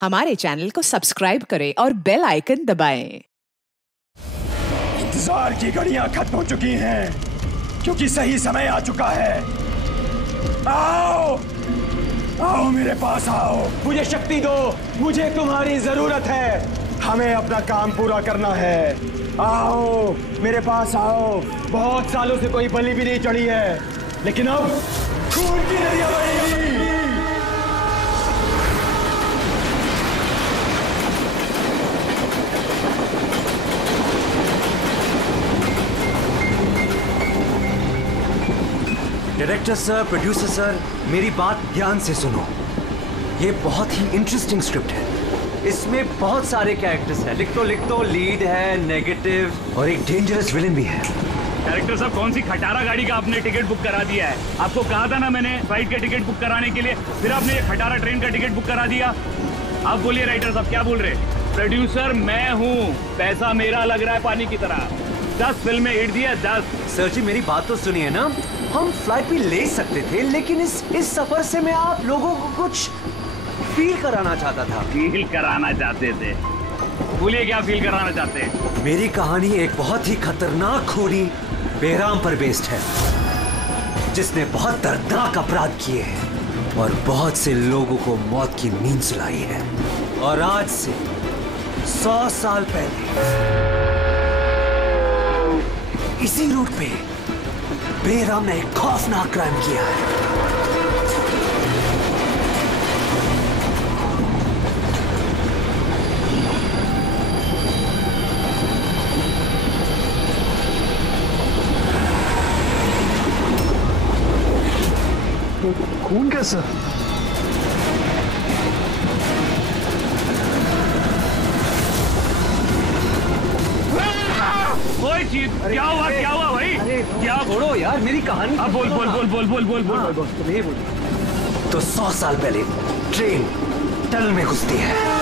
हमारे चैनल को सब्सक्राइब करें और बेल आइकन दबाएं। इंतजार की घड़ियां खत्म हो चुकी हैं, क्योंकि सही समय आ चुका है। आओ आओ मेरे पास आओ, मुझे शक्ति दो, मुझे तुम्हारी जरूरत है। हमें अपना काम पूरा करना है। आओ मेरे पास आओ। बहुत सालों से कोई बलि भी नहीं चढ़ी है, लेकिन अब खून की नदियां बहेंगी। डायरेक्टर सर, प्रोड्यूसर सर, मेरी बात ध्यान से सुनो। ये बहुत ही इंटरेस्टिंग स्क्रिप्ट है। इसमें बहुत सारे कैरेक्टर्स हैं। लिख तो लीड है, नेगेटिव और एक डेंजरस विलेन भी है। डायरेक्टर साहब, कौन सी खटारा गाड़ी का आपने टिकट बुक करा दिया है? आपको कहा था ना मैंने फ्लाइट का टिकट बुक कराने के लिए, फिर आपने ये खटारा ट्रेन का टिकट बुक करा दिया। आप बोलिए राइटर साहब, क्या बोल रहे? प्रोड्यूसर मैं हूँ, पैसा मेरा लग रहा है पानी की तरह। 10 फिल्में हिट दी है, 10। सर जी मेरी बात तो सुनिए ना, हम फ्लाइट भी ले सकते थे, लेकिन इस सफर से मैं आप लोगों को कुछ फील कराना चाहता था। फील कराना चाहते थे? बोलिए क्या फील कराना चाहते हैं? मेरी कहानी एक बहुत ही खतरनाक खूनी बेराम पर बेस्ड है, जिसने बहुत दर्दनाक अपराध किए हैं और बहुत से लोगों को मौत की नींद सुलाई है। और आज से 100 साल पहले इसी रूट पे बेराम ने एक खौफनाक क्राइम किया है। खून कैसा? क्या हुआ भाई? क्या? छोड़ो यार मेरी कहानी। अब बोल। तुम्हें बोल। तो 100 साल पहले ट्रेन टनल में घुसती है।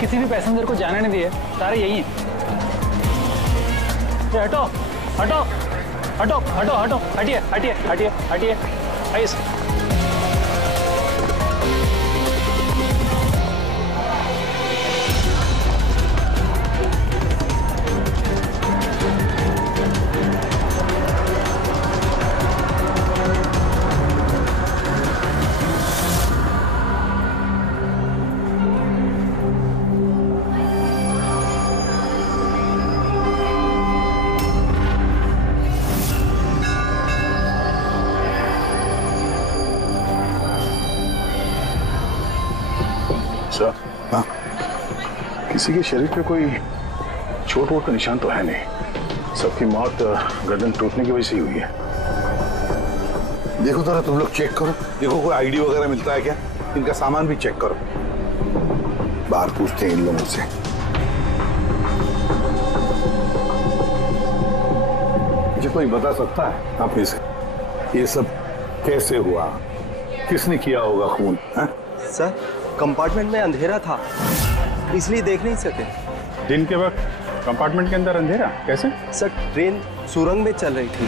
किसी भी पैसेंजर को जाने नहीं दिए, सारे यही हैं। हटो हटो हटो हटो हटो, हटिए हटिए हटिए हटिए, आइए। हाँ, किसी के शरीर पे कोई चोट वोट का निशान तो है नहीं। सबकी मौत गर्दन टूटने की वजह से ही हुई है। देखो जरा तुम लोग चेक करो, देखो कोई आईडी वगैरह मिलता है क्या। इनका सामान भी चेक करो। बाहर पूछते हैं इन लोगों से। मुझे कोई बता सकता है आप में से ये सब कैसे हुआ, किसने किया होगा खून? सर, कंपार्टमेंट में अंधेरा था, इसलिए देख नहीं सके। दिन के वक्त कंपार्टमेंट के अंदर अंधेरा कैसे? सर, ट्रेन सुरंग में चल रही थी,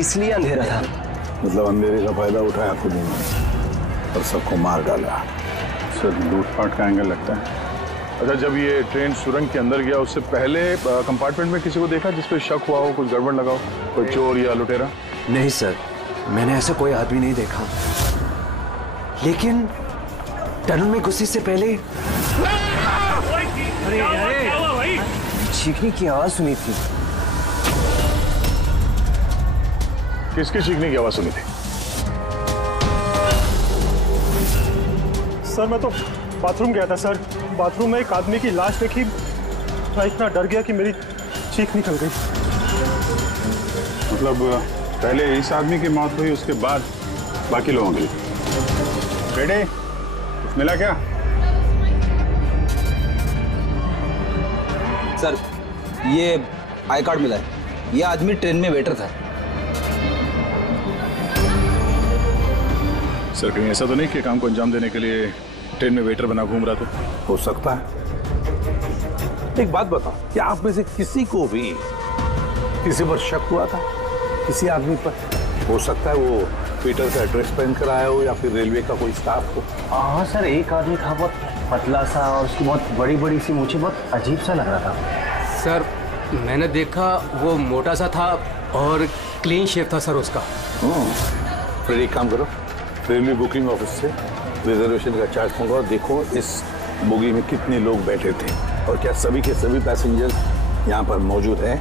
इसलिए अंधेरा था। मतलब अंधेरे का फायदा उठाया खुद ने और सबको मार डाला। सर लूटपाट का एंगल लगता है। अच्छा, जब ये ट्रेन सुरंग के अंदर गया उससे पहले कंपार्टमेंट में किसी को देखा जिस पे शक हुआ हो, कुछ गड़बड़ लगा हो, कोई चोर या लुटेरा? नहीं सर, मैंने ऐसा कोई आदमी नहीं देखा, लेकिन टनल में घुसने से पहले चीखने की आवाज सुनी थी। किसकी चीखने की आवाज सुनी थी? सर मैं तो बाथरूम गया था सर, बाथरूम में एक आदमी की लाश देखी, मैं इतना डर गया कि मेरी चीख निकल गई। मतलब पहले इस आदमी की मौत हुई, उसके बाद बाकी लोगों की। बेटे मिला क्या? सर ये आई कार्ड मिला है। ये आदमी ट्रेन में वेटर था। सर कहीं ऐसा तो नहीं कि काम को अंजाम देने के लिए ट्रेन में वेटर बना घूम रहा था? हो सकता है। एक बात बताओ, क्या आप में से किसी को भी किसी पर शक हुआ था? किसी आदमी पर? हो सकता है वो पीटर का एड्रेस पहन कर आया हो या फिर रेलवे का कोई स्टाफ हो। हाँ सर, एक आदमी था बहुत पतला सा और उसकी बहुत बड़ी बड़ी सी मूछें, बहुत अजीब सा लग रहा था। सर मैंने देखा वो मोटा सा था और क्लीन शेव था सर उसका। फिर एक काम करो, रेलवे बुकिंग ऑफिस से रिजर्वेशन का चार्ज मंगाओ, देखो इस बोगी में कितने लोग बैठे थे और क्या सभी के सभी पैसेंजर यहाँ पर मौजूद हैं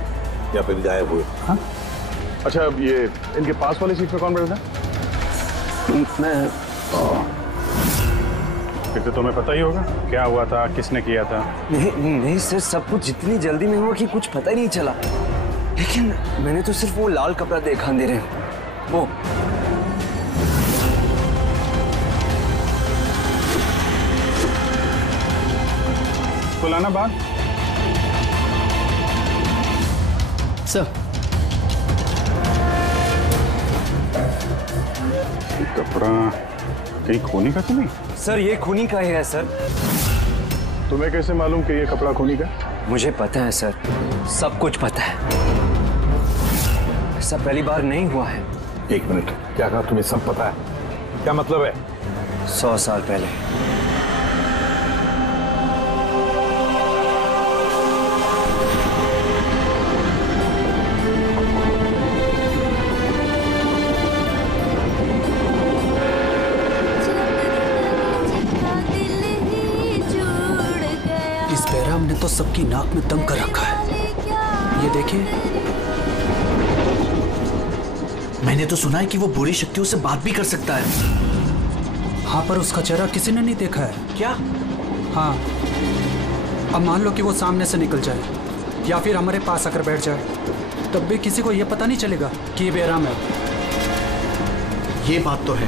या फिर गायब हुए। हाँ? अच्छा, ये इनके पास वाली सीट पे कौन बैठा था? मैं फिर तो तुम्हें पता ही होगा क्या हुआ था, किसने किया था। नहीं सर, सब कुछ जितनी जल्दी में हुआ कि कुछ पता ही नहीं चला। लेकिन मैंने तो सिर्फ वो लाल कपड़ा देखा अंधेरे में। वो तो लाना बात सर। कपड़ा कहीं खूनी का तो नहीं? सर ये खूनी का ही है सर। तुम्हें कैसे मालूम कि ये कपड़ा खूनी का? मुझे पता है सर, सब कुछ पता है। ऐसा पहली बार नहीं हुआ है। एक मिनट, क्या कहा? तुम्हें सब पता है? क्या मतलब है? 100 साल पहले इस बैराम ने तो सबकी नाक में दम कर रखा है। ये देखिए, मैंने तो सुना है कि वो बुरी शक्तियों से बात भी कर सकता है। हाँ, पर उसका चेहरा किसी ने नहीं देखा है। क्या? हाँ, अब मान लो कि वो सामने से निकल जाए या फिर हमारे पास आकर बैठ जाए, तब भी किसी को ये पता नहीं चलेगा कि ये बैराम है। ये बात तो है।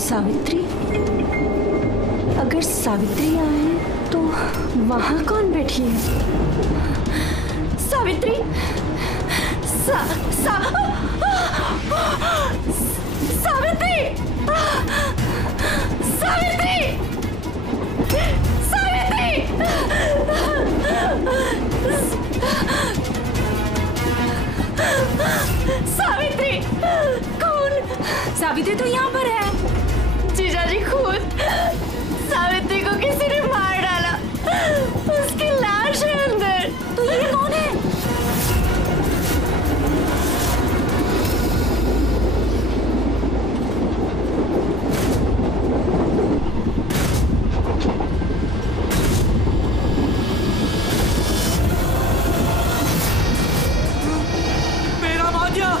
सावित्री? अगर सावित्री आए तो वहां कौन बैठी है? सावित्री! सावित्री! सावित्री! सावित्री! सावित्री! कौन? सावित्री तो यहाँ पर है। जीजाजी, खुद सावित्री को किसी ने मार डाला। उसकी लाश है अंदर। तो ये कौन है? मेरा भाग्य।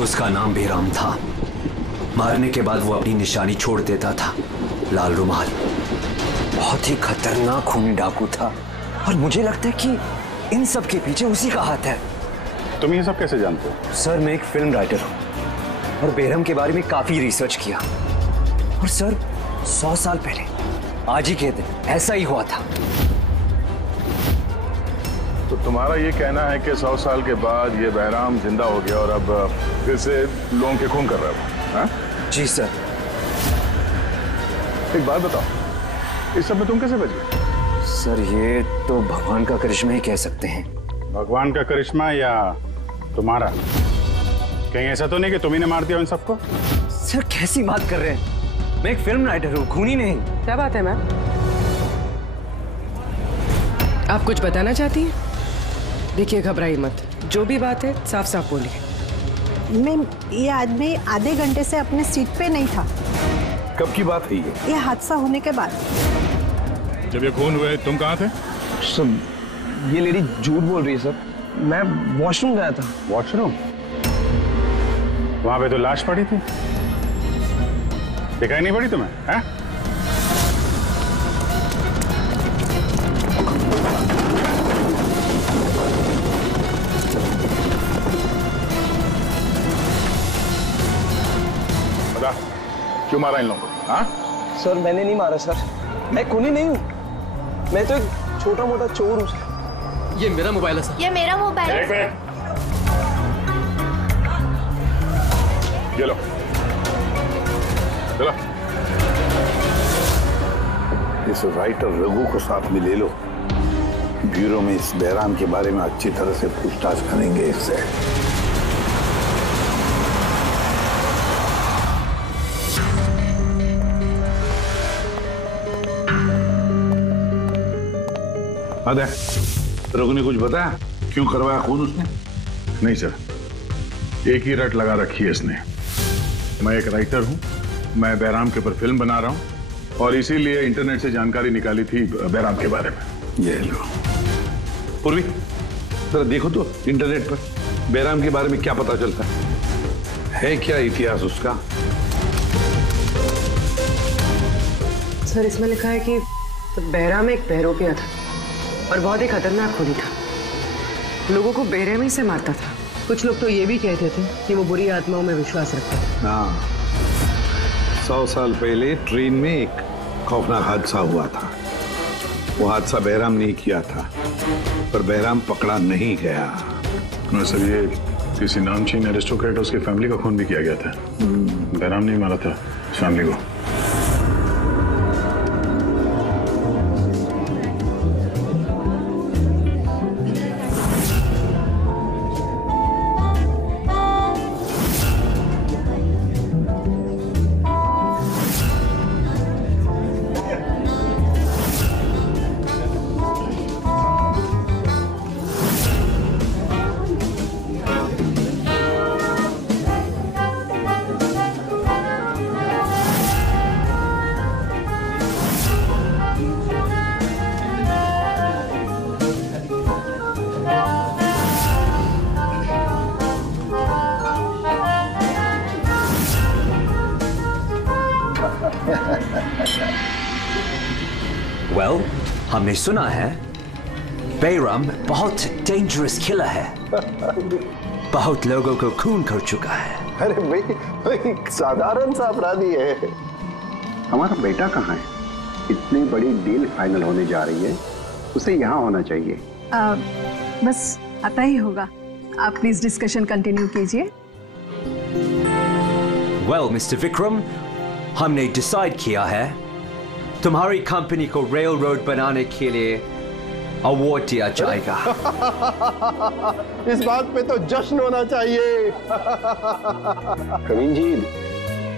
उसका नाम बेराम था। मारने के बाद वो अपनी निशानी छोड़ देता था, लाल रुमाल। बहुत ही खतरनाक खूनी डाकू था और मुझे लगता है कि इन सब के पीछे उसी का हाथ है। तुम ये सब कैसे जानते हो? सर मैं एक फिल्म राइटर हूँ और बेरहम के बारे में काफी रिसर्च किया। और सर 100 साल पहले आज ही के दिन ऐसा ही हुआ था। तो तुम्हारा ये कहना है कि 100 साल के बाद ये बहराम जिंदा हो गया और अब फिर से लोगों के खून कर रहा है? जी सर। एक बात बताओ, इस सब में तुम कैसे बच गए? सर ये तो भगवान का करिश्मा ही कह सकते हैं। भगवान का करिश्मा या तुम्हारा? कहीं ऐसा तो नहीं कि तुम ही ने मार दिया उन सबको? सर कैसी बात कर रहे हैं? मैं एक फिल्म राइटर हूँ, खूनी नहीं। क्या बात है मैम? आप कुछ बताना चाहती हैं? देखिए घबराइए मत, जो भी बात है साफ साफ बोलिए। मैम ये आदमी आधे घंटे से अपने सीट पे नहीं था। कब की बात है ये हादसा होने के बाद। जब ये खून हुए तुम कहाँ थे? सर ये लेडी झूठ बोल रही है सर। मैं वॉशरूम गया था। वॉशरूम? वहां पे तो लाश पड़ी थी, दिखाई नहीं पड़ी तुम्हें? हैं? बता, क्यों मारा इन लोगों को? हाँ? सर मैंने नहीं मारा सर, मैं खूनी नहीं हूँ, मैं तो एक छोटा मोटा चोर हूँ। ये मेरा मोबाइल है सर। ये मेरा मोबाइल है। ये लो, चलो। इस राइटर रघु को साथ में ले लो, ब्यूरो में इस बहराम के बारे में अच्छी तरह से पूछताछ करेंगे इससे। अरे रघु ने कुछ बताया क्यों करवाया खून उसने? नहीं सर, एक ही रट लगा रखी है इसने। मैं एक राइटर हूं, मैं बहराम के ऊपर फिल्म बना रहा हूं और इसीलिए इंटरनेट से जानकारी निकाली थी बहराम के बारे में। ये लो पूर्वी, जरा देखो तो इंटरनेट पर बहराम के बारे में क्या पता चलता है क्या इतिहास उसका? सर इसमें लिखा है कि बहराम एक बहरोपिया था और बहुत ही खतरनाक खूनी था, लोगों को बेरहमी से मारता था। कुछ लोग तो ये भी कहते थे कि वो बुरी आत्माओं में विश्वास रखता था। हाँ, 100 साल पहले ट्रेन में एक खौफनाक हादसा हुआ था। वो हादसा बहराम ने किया था, पर बहराम पकड़ा नहीं गया। सर ये किसी नामचीन एरिस्टोक्रेट उसकी फैमिली का खून भी किया गया था। बहराम ने मारा था फैमिली को। Well, हमने सुना है बहराम बहुत डेंजरस किलर है, बहुत लोगों को खून कर चुका है। अरे भाई साधारण सा अपराधी है। हमारा बेटा कहाँ है? इतनी बड़ी डील फाइनल होने जा रही है, उसे यहाँ होना चाहिए। बस आता ही होगा। आप प्लीज डिस्कशन कंटिन्यू कीजिए। Well, मिस्टर विक्रम, हमने डिसाइड किया है तुम्हारी कंपनी को रेल रोड बनाने के लिए अवार्ड दिया जाएगा। इस बात पे तो जश्न होना चाहिए। प्रवीण जी,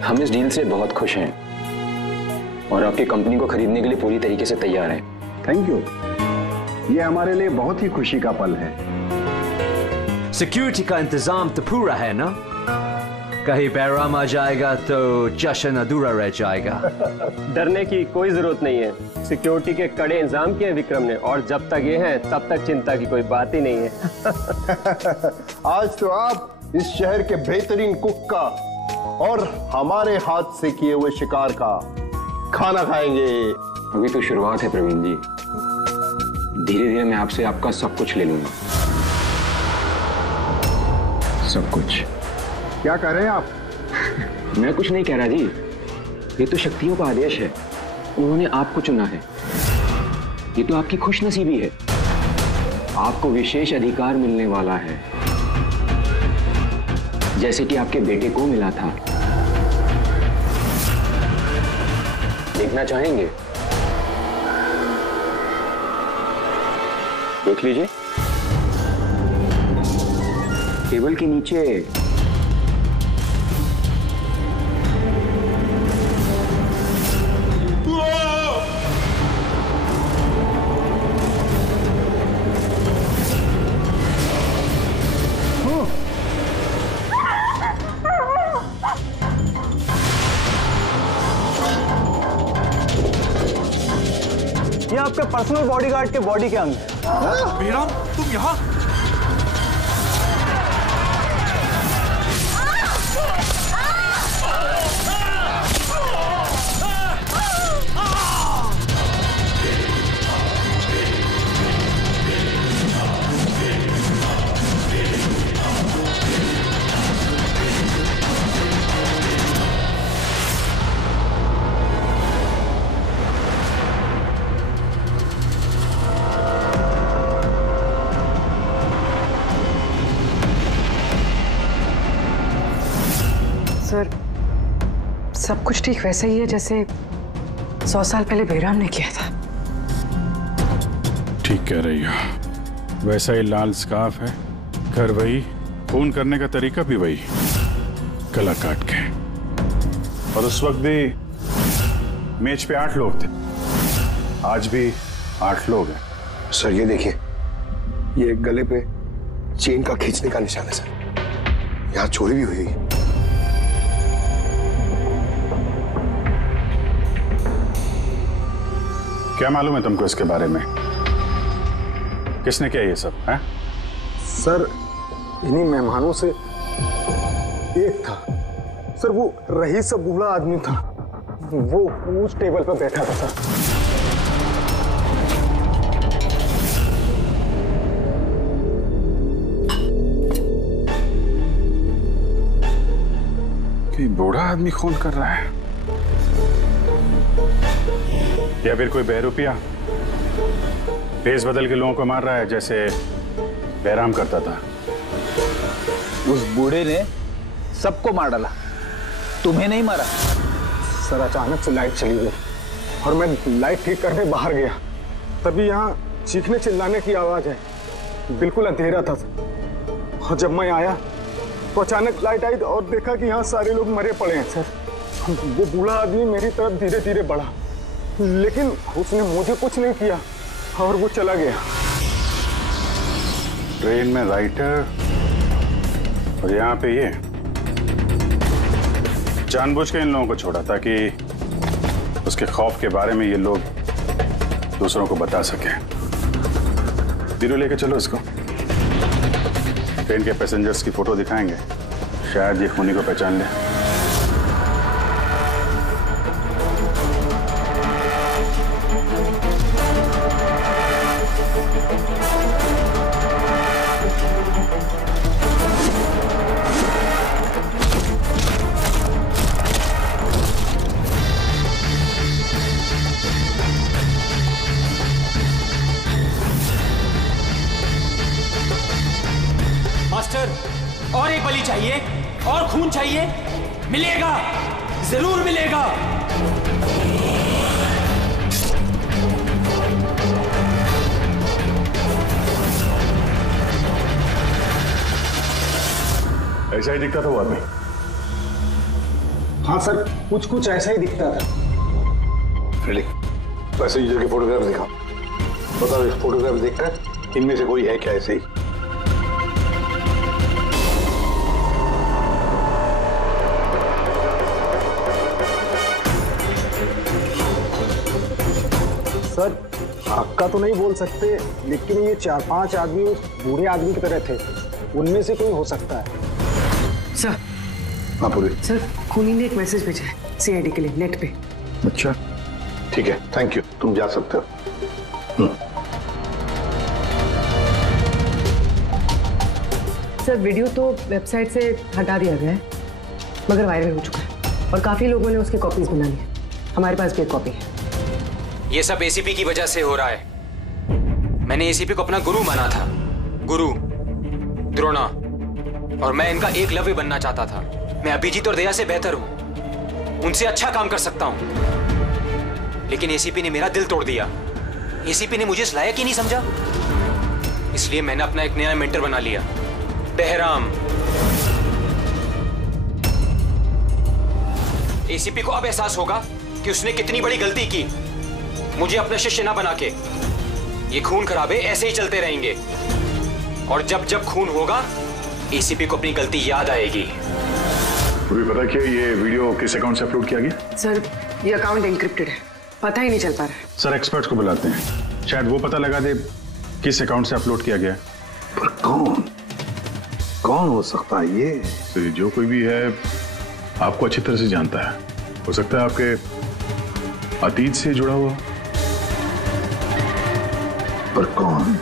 हम इस डील से बहुत खुश हैं और आपकी कंपनी को खरीदने के लिए पूरी तरीके से तैयार हैं। थैंक यू, ये हमारे लिए बहुत ही खुशी का पल है। सिक्योरिटी का इंतजाम तो पूरा है ना? कहीं बहराम आ जाएगा तो जश्न अधूरा रह जाएगा। डरने की कोई जरूरत नहीं है, सिक्योरिटी के कड़े इंतजाम किए विक्रम ने, और जब तक ये हैं तब तक चिंता की कोई बात ही नहीं है। आज तो आप इस शहर के बेहतरीन कुक का और हमारे हाथ से किए हुए शिकार का खाना खाएंगे। अभी तो शुरुआत है प्रवीण जी, धीरे धीरे मैं आपसे आपका सब कुछ ले लूंगा। सब कुछ? क्या कह रहे हैं आप? मैं कुछ नहीं कह रहा जी, ये तो शक्तियों का आदेश है, उन्होंने आपको चुना है, ये तो आपकी खुशनसीबी है। आपको विशेष अधिकार मिलने वाला है, जैसे कि आपके बेटे को मिला था। देखना चाहेंगे? देख लीजिए। टेबल के नीचे ये आपके पर्सनल बॉडीगार्ड के बॉडी के अंग हैं। बेराम, तुम यहाँ? सर, सब कुछ ठीक वैसे ही है जैसे 100 साल पहले बेराम ने किया था। ठीक कह रही हो। वैसा ही लाल स्कार्फ है, घर वही, खून करने का तरीका भी वही, गला काट के। और उस वक्त भी मेज पे 8 लोग थे, आज भी 8 लोग हैं। सर ये देखिए, ये गले पे चेन का खींचने का निशान है सर। यहाँ चोरी भी हुई है। क्या मालूम है तुमको इसके बारे में? किसने किया ये सब है? सर इन्हीं मेहमानों से एक था सर, वो रईस सा बूढ़ा आदमी था, वो उस टेबल पर बैठा था सर। कि बूढ़ा आदमी खून कर रहा है या फिर कोई बहरूपिया भेस बदल के लोगों को मार रहा है जैसे बैराम करता था। उस बूढ़े ने सबको मार डाला, तुम्हें नहीं मारा। सर अचानक से लाइट चली गई और मैं लाइट ठीक करने बाहर गया, तभी यहाँ चीखने चिल्लाने की आवाज है। बिल्कुल अंधेरा था सर। और जब मैं आया तो अचानक लाइट आई और देखा कि यहाँ सारे लोग मरे पड़े हैं सर। वो बूढ़ा आदमी मेरी तरफ धीरे धीरे बढ़ा, लेकिन उसने मुझे कुछ नहीं किया और वो चला गया। ट्रेन में राइटर और यहाँ पे ये जानबूझ के इन लोगों को छोड़ा ताकि उसके खौफ के बारे में ये लोग दूसरों को बता सके। धीरे लेके चलो इसको। ट्रेन के पैसेंजर्स की फोटो दिखाएंगे, शायद ये खूनी को पहचान ले। और एक बलि चाहिए और खून चाहिए, मिलेगा, जरूर मिलेगा। ऐसा ही दिखता था वो आदमी। हाँ सर, कुछ कुछ ऐसा ही दिखता था। पैसेंजर के फोटोग्राफ दिखाओ, बताओ इस फोटोग्राफ देखकर इनमें से कोई है क्या ऐसे ही? सर आपका तो नहीं बोल सकते, लेकिन ये 4-5 आदमी उस बूढ़े आदमी की तरह थे, उनमें से कोई हो सकता है। सर, हाँ पूरी। सर खूनी ने एक मैसेज भेजा है सीआईडी के लिए नेट पे। अच्छा ठीक है, थैंक यू, तुम जा सकते हो। सर वीडियो तो वेबसाइट से हटा दिया गया है, मगर वायरल हो चुका है और काफी लोगों ने उसकी कॉपीज बना ली है। हमारे पास भी एक कॉपी है। ये सब एसीपी की वजह से हो रहा है। मैंने एसीपी को अपना गुरु माना था, गुरु द्रोणा, और मैं इनका एकलव्य बनना चाहता था। मैं अभिजीत और दया से बेहतर हूं, उनसे अच्छा काम कर सकता हूं, लेकिन एसीपी ने मेरा दिल तोड़ दिया। एसीपी ने मुझे इस लायक ही नहीं समझा, इसलिए मैंने अपना एक नया मेंटर बना लिया, बहराम। एसीपी को अब एहसास होगा कि उसने कितनी बड़ी गलती की, मुझे अपना शिष्य ना बना के। ये खून खराबे ऐसे ही चलते रहेंगे, और जब जब खून होगा एसीपी को अपनी गलती याद आएगी। पूरी पता क्या ये वीडियो किस अकाउंट से अपलोड किया गया? सर ये अकाउंट एन्क्रिप्टेड है, पता ही नहीं चल पा रहा है। सर एक्सपर्ट्स को बुलाते हैं, शायद वो पता लगा दे किस अकाउंट से अपलोड किया गया। पर कौन हो सकता है ये? तो जो कोई भी है आपको अच्छी तरह से जानता है, हो सकता है आपके अतीत से जुड़ा हुआ। पर कौन?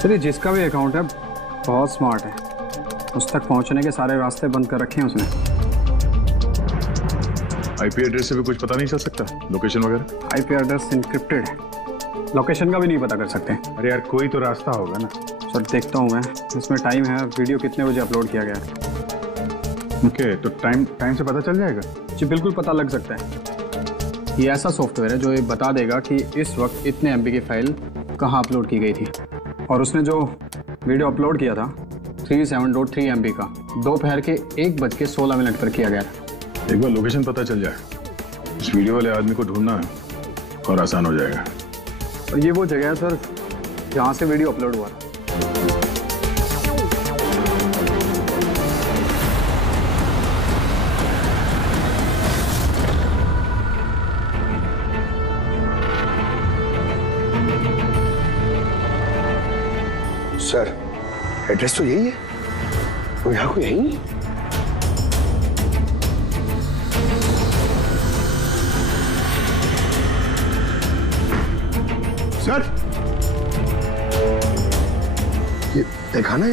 चलिए, जिसका भी अकाउंट है बहुत स्मार्ट है, उस तक पहुंचने के सारे रास्ते बंद कर रखे हैं उसने। आईपी एड्रेस से भी कुछ पता नहीं चल सकता, लोकेशन वगैरह? आईपी एड्रेस इनक्रिप्टेड है, लोकेशन का भी नहीं पता कर सकते। अरे यार कोई तो रास्ता होगा ना। सर देखता हूँ मैं, इसमें टाइम है, वीडियो कितने बजे अपलोड किया गया है। ओके, तो टाइम से पता चल जाएगा? जी बिल्कुल पता लग सकता है। ये ऐसा सॉफ्टवेयर है जो ये बता देगा कि इस वक्त इतने MB की फाइल कहाँ अपलोड की गई थी, और उसने जो वीडियो अपलोड किया था 37.3 MB का दोपहर के 1:16 पर किया गया था। एक बार लोकेशन पता चल जाए, इस वीडियो वाले आदमी को ढूंढना है और आसान हो जाएगा। और ये वो जगह है सर जहाँ से वीडियो अपलोड हुआ था। सर एड्रेस तो यही है, वो यहाँ को यही। सर ये देखा ना,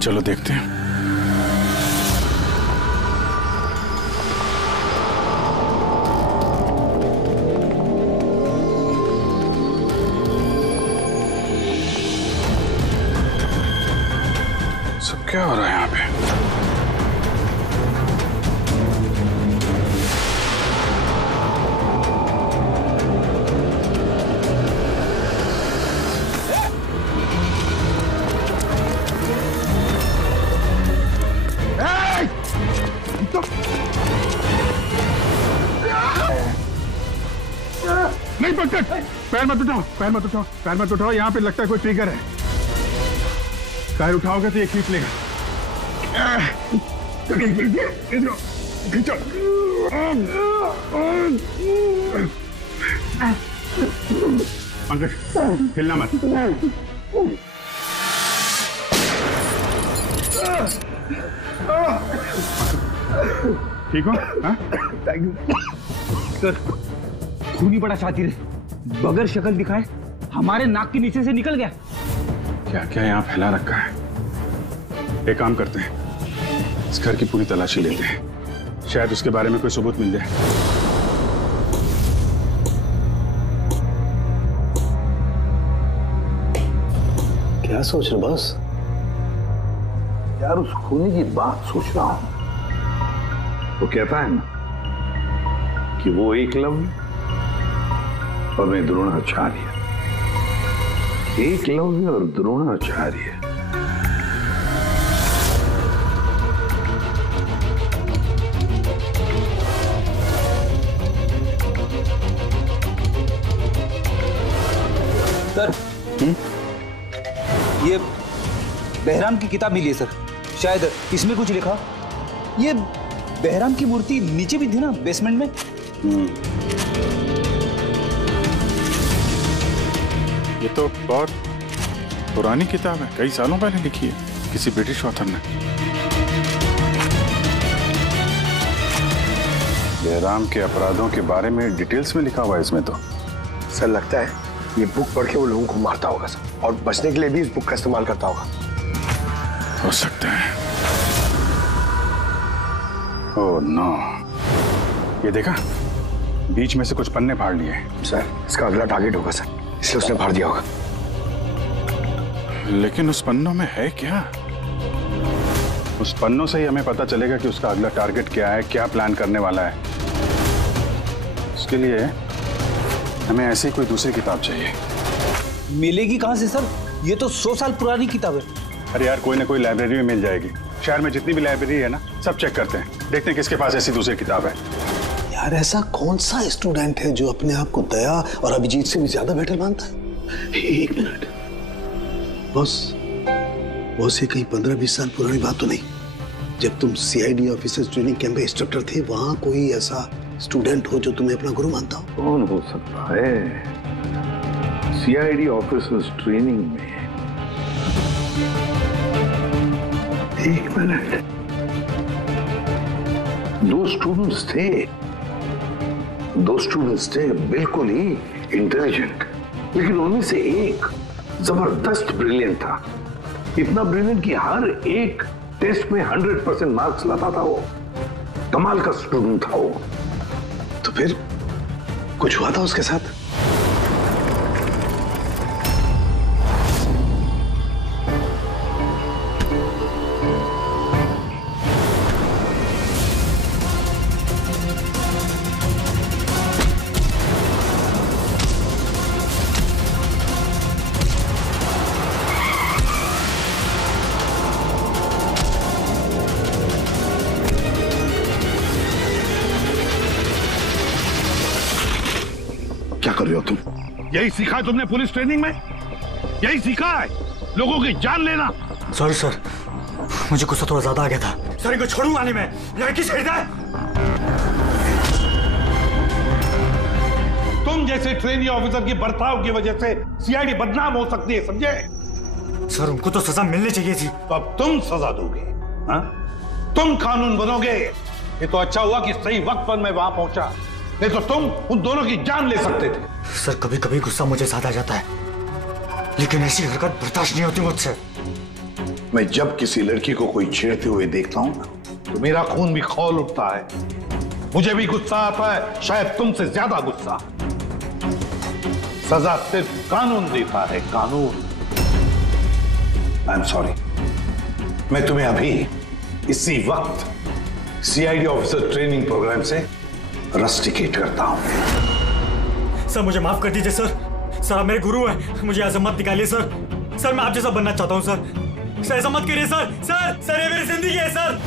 चलो देखते हैं। सब क्या हो रहा है यहाँ पे? नहीं पकड़, पैर मत उठाओ, पैर मत उठाओ, पैर मत उठाओ। यहाँ पे लगता है कोई ट्रिगर है, पैर उठाओगे तो ये खींच लेगा। खींचो। पंकज हिलना मत। ठीक हो? Thank you sir. खूनी पड़ा शातिर है, बगैर शक्ल दिखाए हमारे नाक के नीचे से निकल गया। क्या क्या यहाँ फैला रखा है? एक काम करते हैं, इस घर की पूरी तलाशी लेते हैं, शायद उसके बारे में कोई सबूत मिल जाए। क्या सोच रहे बस? यार उस खूनी की बात सोच रहा हूं। वो कहता है ना कि वो एकलव्य और मैं द्रोणाचार्य। एकलव्य और द्रोणाचार्य। सर ये बहराम की किताब मिली है सर, शायद इसमें कुछ लिखा। ये बहराम की मूर्ति नीचे भी थी ना बेसमेंट में। ये तो बहुत पुरानी किताब है, कई सालों पहले लिखी है किसी ब्रिटिश ऑथर ने। बहराम के अपराधों के बारे में डिटेल्स में लिखा हुआ है इसमें तो। सर लगता है ये बुक पढ़ के वो लोगों को मारता होगा सर, और बचने के लिए भी इस बुक का इस्तेमाल करता होगा। हो सकता है। ओह नो, ये देखा, बीच में से कुछ पन्ने फाड़ लिए। सर, इसका अगला टारगेट होगा सर, इसलिए उसने फाड़ दिया होगा। लेकिन उस पन्नों में है क्या? उस पन्नों से ही हमें पता चलेगा कि उसका अगला टारगेट क्या है, क्या प्लान करने वाला है। उसके लिए हमें ऐसी कोई दूसरी किताब चाहिए। मिलेगी कहाँ से सर? ये तो 100 साल पुरानी किताब है। अरे यार, कोई ना कोई लाइब्रेरी में मिल जाएगी। शहर में जितनी भी लाइब्रेरी है ना, सब चेक करते हैं, देखते हैं किसके पास ऐसी दूसरी किताब है। यार ऐसा कौन सा स्टूडेंट है जो अपने आप को दया और अभिजीत से भी ज्यादा बेटर मानता है? एक मिनट बॉस, ये कहीं 15-20 साल पुरानी बात तो नहीं? जब तुम सीआईडी ऑफिसर्स ट्रेनिंग कैंप में इंस्ट्रक्टर थे, वहां कोई ऐसा स्टूडेंट हो जो तुम्हें अपना गुरु मानता हो? कौन हो सकता है? सीआईडी ऑफिसर्स ट्रेनिंग में एक मिनट, 2 स्टूडेंट्स थे बिल्कुल ही इंटेलिजेंट, लेकिन उनमें से एक जबरदस्त ब्रिलियंट था। इतना ब्रिलियंट कि हर एक टेस्ट में 100% मार्क्स लाता था वो। कमाल का स्टूडेंट था वो। तो फिर कुछ हुआ था उसके साथ? क्या कर रहे हो तुम? यही सीखा है तुमने पुलिस ट्रेनिंग में? यही सीखा है लोगों की जान लेना? सॉरी सर, मुझे गुस्सा थोड़ा ज्यादा आ गया था। सर इनको छोड़ूंगा नहीं मैं, लड़की खरीदा है। तुम जैसे ट्रेनी ऑफिसर की बर्ताव की वजह से सीआईडी बदनाम हो सकती है, समझे? सर उनको तो सजा मिलनी चाहिए थी। तो अब तुम सजा दोगे? हाँ? तुम कानून बनोगे? ये तो अच्छा हुआ कि सही वक्त पर मैं वहां पहुंचा, नहीं तो तुम उन दोनों की जान ले सकते थे। सर कभी कभी गुस्सा मुझे ज्यादा आ जाता है, लेकिन ऐसी हरकत बर्दाश्त नहीं होती मुझसे। मैं जब किसी लड़की को कोई छेड़ते हुए देखता हूं तो मेरा खून भी खौल उठता है। मुझे भी गुस्सा आता है, शायद तुमसे ज्यादा गुस्सा। सजा सिर्फ कानून देता है, कानून। आई एम सॉरी, मैं तुम्हें अभी इसी वक्त सीआईडी ऑफिसर ट्रेनिंग प्रोग्राम से रस्टिकेट करता हूं। सर मुझे माफ कर दीजिए सर। सर आप मेरे गुरु हैं, मुझे ऐसा मत निकालिए सर। सर मैं आप जैसा बनना चाहता हूं सर। सर ऐसा मत करिए सर। सर ये मेरी जिंदगी है सर।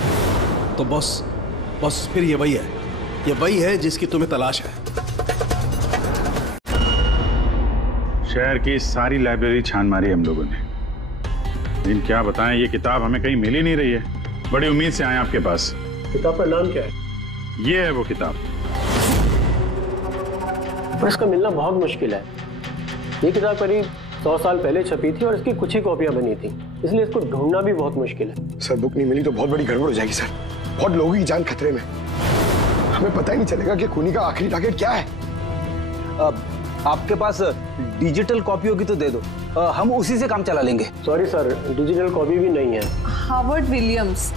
तो बॉस फिर ये वही है जिसकी तुम्हें तलाश है। शहर की सारी लाइब्रेरी छान मारी हम लोगों ने, लेकिन क्या बताएं, ये किताब हमें कहीं मिल ही नहीं रही है। बड़ी उम्मीद से आए आपके पास। किताब का नाम क्या है? ये है वो किताब। पर इसका मिलना बहुत मुश्किल है। ये किताब करीब 100 साल पहले छपी थी और इसकी कुछ ही कॉपियां बनी थी, इसलिए इसको ढूंढना भी बहुत मुश्किल है। सर बुक नहीं मिली तो बहुत बड़ी गड़बड़ हो जाएगी सर। बहुत लोगों की जान खतरे में। हमें पता ही नहीं चलेगा कि खूनी का आखिरी टारगेट क्या है। आपके पास डिजिटल कॉपी होगी तो दे दो, हम उसी से काम चला लेंगे। सॉरी सर, डिजिटल कॉपी भी नहीं है। हार्वर्ड विलियम्स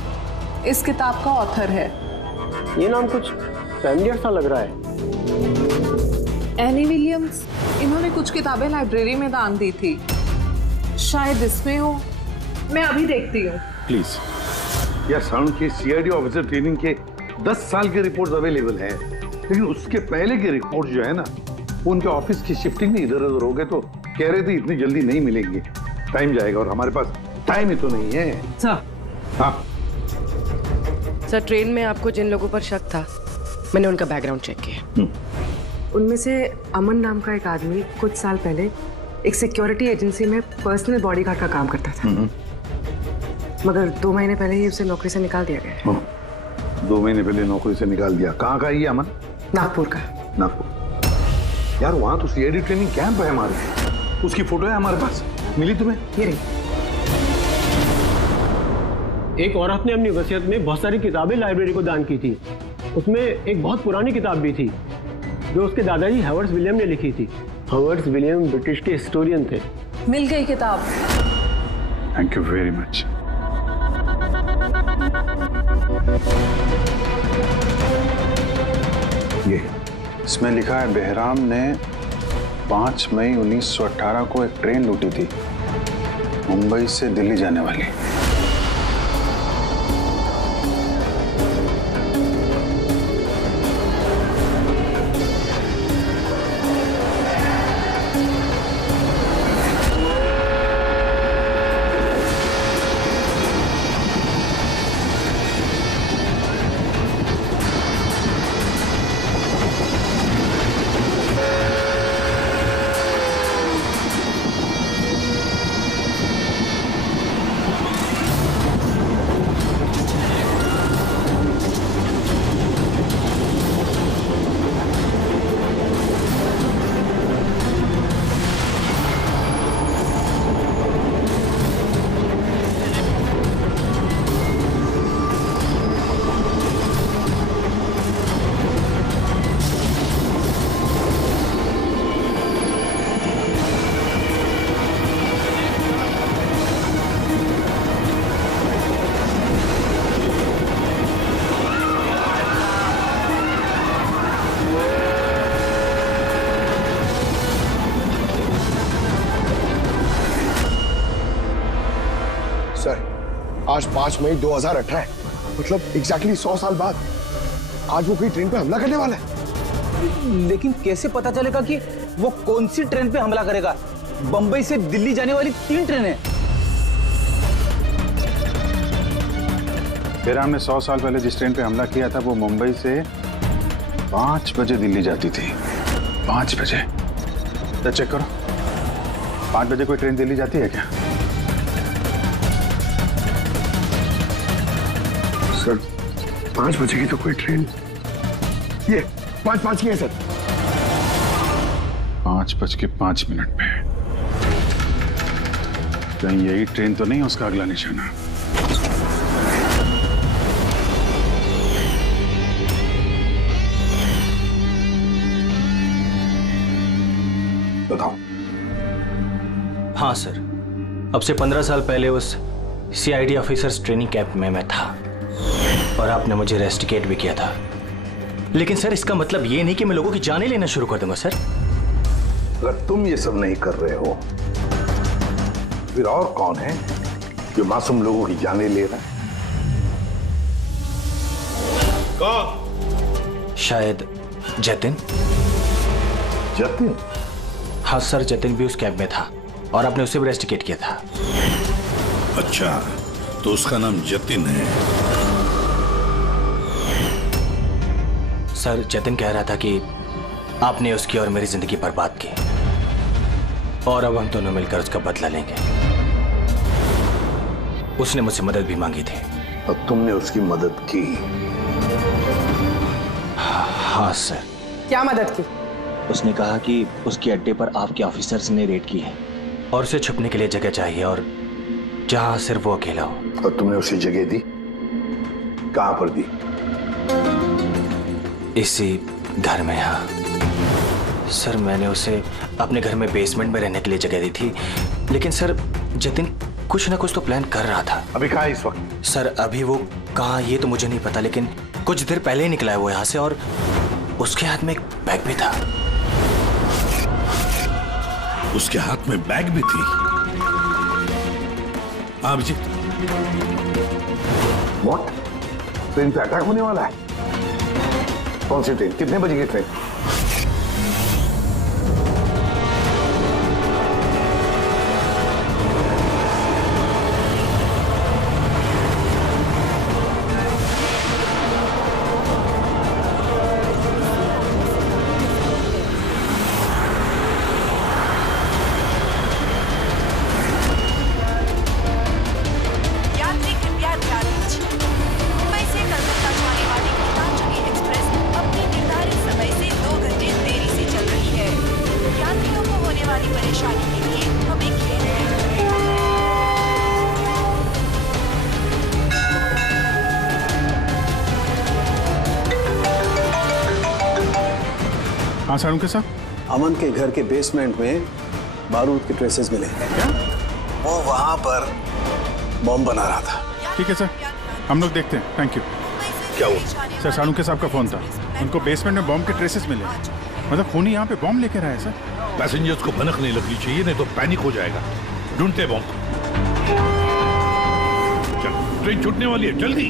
इस किताब का ऑथर है। ये नाम कुछ फैमिलियर सा लग रहा है। एनी विलियम्स, इन्होंने कुछ किताबें लाइब्रेरी में दान दी थी, शायद इसमें हो। मैं अभी देखती हूँ। प्लीज। यार साउंड की सीआईडी ऑफिसर ट्रेनिंग के 10 साल के रिपोर्ट्स अवेलेबल हैं, लेकिन उसके पहले के रिपोर्ट जो है ना, उनके ऑफिस की शिफ्टिंग में इधर उधर हो गए, तो कह रहे थे इतनी जल्दी नहीं मिलेंगे, टाइम जाएगा, और हमारे पास टाइम ही तो नहीं है। सर। हाँ सर, ट्रेन में आपको जिन लोगों पर शक था, मैंने उनका बैकग्राउंड चेक किया। उनमें से अमन नाम का एक आदमी कुछ साल पहले एक सिक्योरिटी एजेंसी में पर्सनल बॉडीगार्ड का काम करता था, मगर 2 महीने पहले ही उसे नौकरी से निकाल दिया गया। 2 महीने पहले नौकरी से निकाल दिया। कहाँ का ये अमन? नागपुर का। नागपुर। यार वहां तो सीआईडी ट्रेनिंग कैंप है हमारे, उसकी फोटो है हमारे पास, मिली तुम्हें? ये रही। एक औरत ने अपनी वसीयत में बहुत सारी किताबें लाइब्रेरी को दान की थी। उसमें एक बहुत पुरानी किताब भी थी जो उसके दादाजी हावर्ड विलियम ने लिखी थी। हावर्ड विलियम ब्रिटिश के हिस्टोरियन थे। मिल गई किताब। Thank you very much. ये इसमें लिखा है बेहराम ने 5 मई 1918 को एक ट्रेन लूटी थी, मुंबई से दिल्ली जाने वाली। आज 5 मई 2018 है, मतलब एग्जैक्टली 100 साल बाद आज वो कोई ट्रेन पे हमला करने वाला है। लेकिन कैसे पता चलेगा कि वो कौन सी ट्रेन पे हमला करेगा? बंबई से दिल्ली जाने वाली 3 ट्रेनें। बेहराम ने 100 साल पहले जिस ट्रेन पे हमला किया था वो मुंबई से 5 बजे दिल्ली जाती थी। 5 बजे। तो चेक करो, 5 बजे कोई ट्रेन दिल्ली जाती है क्या? सर 5 बजे की तो कोई ट्रेन, ये 5:05 की है सर। 5:05 पे कहीं यही ट्रेन तो नहीं उसका अगला निशाना? बताओ। हाँ सर, अब से 15 साल पहले उस CID ऑफिसर्स ट्रेनिंग कैंप में मैं था और आपने मुझे रेस्टिकेट भी किया था। लेकिन सर इसका मतलब ये नहीं कि मैं लोगों की जानें लेना शुरू कर दूंगा सर। अगर तुम ये सब नहीं कर रहे हो फिर और कौन है जो मासूम लोगों की जानें ले रहा है? कौन? शायद जतिन। जतिन? हाँ सर, जतिन भी उस कैंप में था और आपने उसे भी रेस्टिकेट किया था। अच्छा, तो उसका नाम जतिन है। सर जतिन कह रहा था कि आपने उसकी और मेरी जिंदगी बर्बाद की और अब हम दोनों मिलकर उसका बदला लेंगे। उसने मुझसे मदद भी मांगी थी। और तुमने उसकी मदद की? हाँ सर। क्या मदद की? उसने कहा कि उसके अड्डे पर आपके ऑफिसर्स ने रेड की है और उसे छुपने के लिए जगह चाहिए और जहां सिर्फ वो अकेला हो। और तुमने उसे जगह दी? कहां पर दी? इसी घर में। हाँ सर, मैंने उसे अपने घर में बेसमेंट में रहने के लिए जगह दी थी। लेकिन सर जतिन कुछ ना कुछ तो प्लान कर रहा था। अभी कहाँ है इस वक्त? सर अभी वो कहाँ ये तो मुझे नहीं पता, लेकिन कुछ देर पहले ही निकला है वो यहाँ से और उसके हाथ में एक बैग भी था। उसके हाथ में बैग भी थी? हाँ अभिजीत। व्हाट? ट्रेन पे अटैक होने वाला है? कौन सी ट्रेन? कितने बजे की ट्रेन? हाँ सारुण के साथ अमन के घर के बेसमेंट में बारूद के ट्रेसेस मिले। क्या? वो वहां पर बॉम्ब बना रहा था। ठीक है सर, हम लोग देखते हैं। Thank you. क्या हुआ? सर सारुण के साहब का फोन था। उनको बेसमेंट में बॉम्ब के ट्रेसेस मिले। मतलब खूनी यहाँ पे बॉम्ब लेकर आया सर। पैसेंजर्स को भनक नहीं लगनी चाहिए, नहीं तो पैनिक हो जाएगा। ढूंढते बॉम्ब। चल, ट्रेन छूटने वाली है, जल्दी।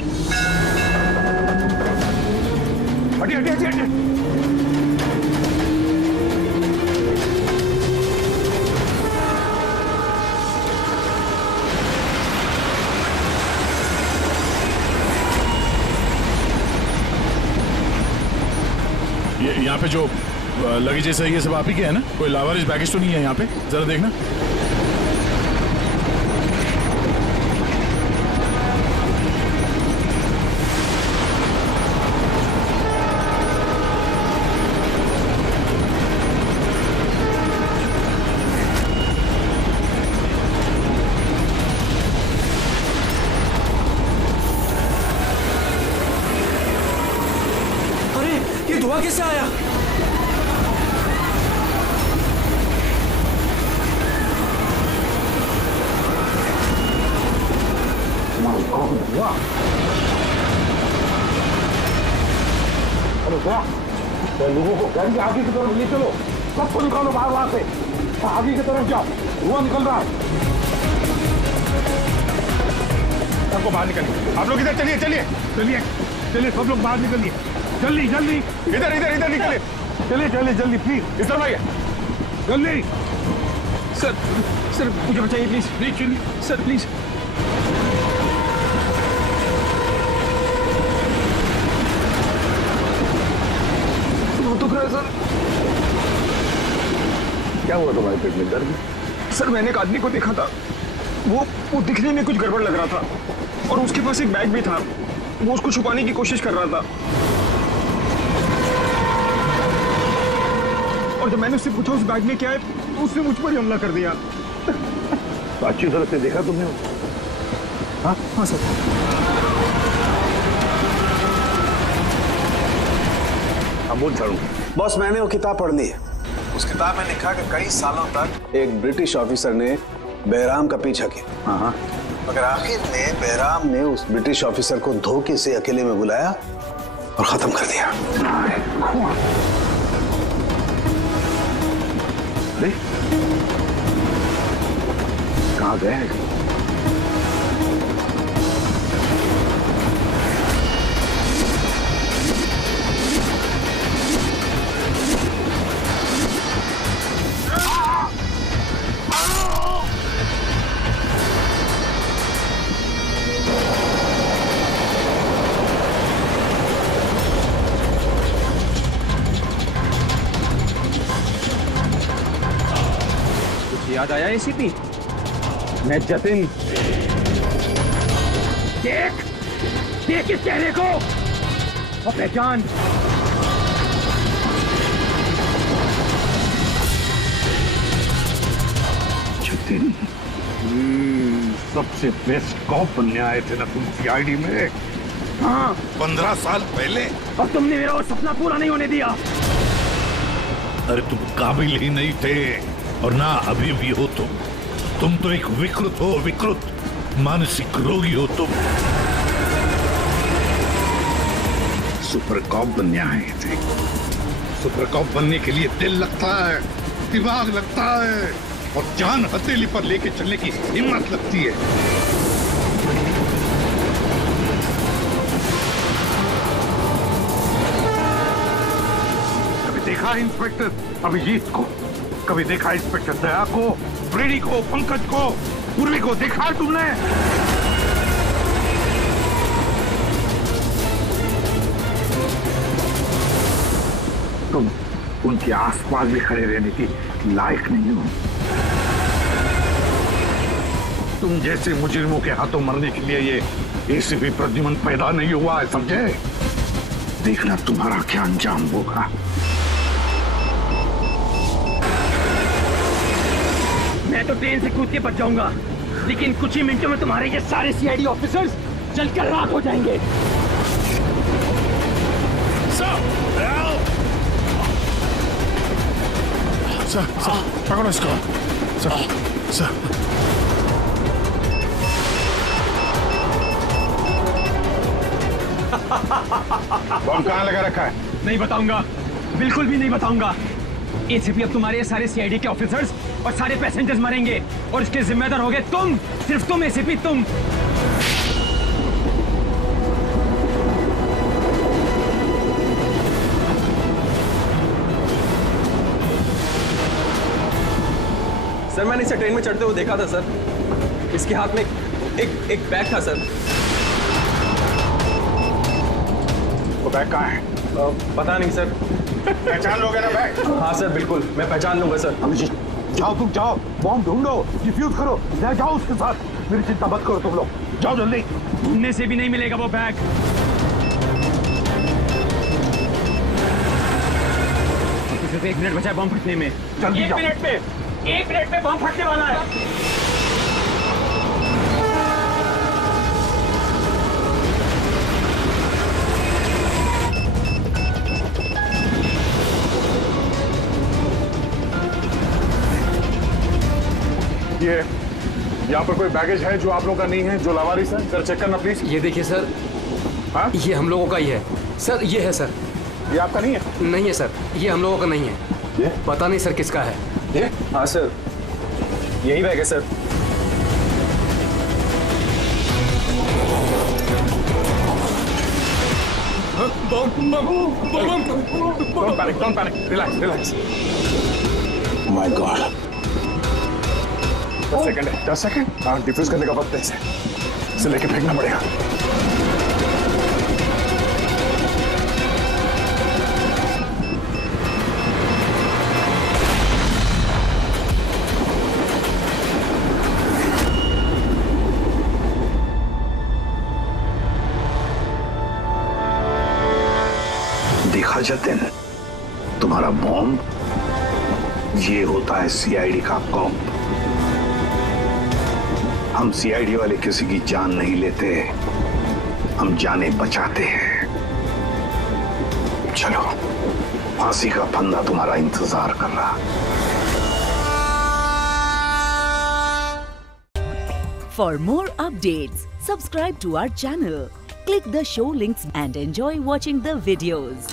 हटिए हटिए हटिए हटिए। यहाँ पे जो लगेजेस है ये सब आप ही के है ना? कोई लावारिस बैगेज तो नहीं है यहाँ पे? जरा देखना। धुआं कैसे आया? लोगों को गाड़ी आगे की तरफ ले चलो, सबको निकालो बाहर, वहां से आगे की तरफ जाओ, धुआं निकल रहा है। सबको बाहर निकलिए। आप लोग इधर चलिए चलिए चलिए चलिए, सब लोग बाहर निकलिए, जल्दी जल्दी। इधर इधर इधर निकलिए, चलिए चलिए जल्दी प्लीज। इस तरफ आइए जल्दी। सर सर मुझे बचाइए please please sir please. Sir क्या हुआ तुम्हारे पेट में? दर्द? सर मैंने एक आदमी को देखा था, वो दिखने में कुछ गड़बड़ लग रहा था और उसके पास एक बैग भी था, वो उसको छुपाने की कोशिश कर रहा था। और जब मैंने उससे पूछा उस बैग में क्या है, तो उसने मुझ पर ही हमला कर दिया। तो अच्छी तरह से देखा तुमने? हाँ हाँ सर। बोल छाड़ू। बॉस मैंने वो किताब पढ़ ली है। उस किताब में लिखा कि कई सालों तक एक ब्रिटिश ऑफिसर ने बहराम का पीछा किया। हाँ। मगर आखिर में बहराम ने उस ब्रिटिश ऑफिसर को धोखे से अकेले में बुलाया और खत्म कर दिया। कहाँ गए? याद आया एसीपी? मैं जतिन। देख देख इस चेहरे को और पहचान। जतिन सबसे बेस्ट कॉप बनने आए थे ना तुम सीआईडी में? हाँ 15 साल पहले। और तुमने मेरा वो सपना पूरा नहीं होने दिया। अरे तुम काबिल ही नहीं थे और ना अभी भी हो तुम तो एक विकृत हो, विकृत मानसिक रोगी हो तुम। सुपर कॉप बनने आए थे। सुपर कॉप बनने के लिए दिल लगता है, दिमाग लगता है और जान हथेली पर लेके चलने की हिम्मत लगती है। कभी देखा इंस्पेक्टर अभिजीत को? कभी देखा इंस्पेक्टर दया को, फ्रेडी को, पंकज को, पूर्वी को देखा तुमने? तुम उनके आसपास भी खड़े रहने की लायक नहीं हो। तुम जैसे मुजरिमों के हाथों मरने के लिए ये एसीपी प्रद्युमन पैदा नहीं हुआ है, समझे? देखना तुम्हारा क्या अंजाम होगा। मैं तो ट्रेन से कूद के बच जाऊंगा, लेकिन कुछ ही मिनटों में तुम्हारे ये सारे सीआईडी ऑफिसर्स जलकर राख हो जाएंगे। सर पकड़ो इसको। सर बम कहाँ लगा रखा है? नहीं बताऊंगा, बिल्कुल भी नहीं बताऊंगा। एसीपी अब तुम्हारे सारे सीआईडी के ऑफिसर्स और सारे पैसेंजर्स मरेंगे और इसके जिम्मेदार होगे तुम, सिर्फ तुम एसीपी, तुम। सर मैंने इसे ट्रेन में चढ़ते हुए देखा था सर। इसके हाथ में एक बैग था सर। वो बैग कहाँ है? पता नहीं सर। पहचान लोगे ना बैग? हाँ सर बिल्कुल, मैं पहचान लूंगा सर। अभिजीत जाओ, तुम जाओ, बॉम्ब ढूंढो, डिफ्यूज करो, जाओ उसके साथ। मेरी चिंता मत करो तुम लोग, जाओ जल्दी। ढूंढने से भी नहीं मिलेगा वो बैग। सिर्फ 1 मिनट बचा है बॉम्ब फटने में। जल्दी जाओ। 1 मिनट में बॉम्ब फटने वाला है। ये यहाँ पर कोई बैगेज है जो आप लोग का नहीं है, जो लावारिस है? सर चेक करना प्लीज। ये देखिए सर। हाँ? ये हम लोगों का ही है सर। ये है सर। ये आपका नहीं है? नहीं है सर, ये हम लोगों का नहीं है। ये? पता नहीं सर किसका है। ये? हाँ सर, यही बैग है sir. Don't panic, relax. My God. 10 second. हाँ, डिफ्यूज करने का वक्त है इसे लेके फेंकना पड़ेगा। देखा जतिन, तुम्हारा बॉम्ब ये होता है सीआईडी का कॉप। हम सीआईडी वाले किसी की जान नहीं लेते, हम जाने बचाते हैं। चलो, फांसी का फंदा तुम्हारा इंतजार कर रहा। For more updates, subscribe to our channel, click the show links and enjoy watching the videos.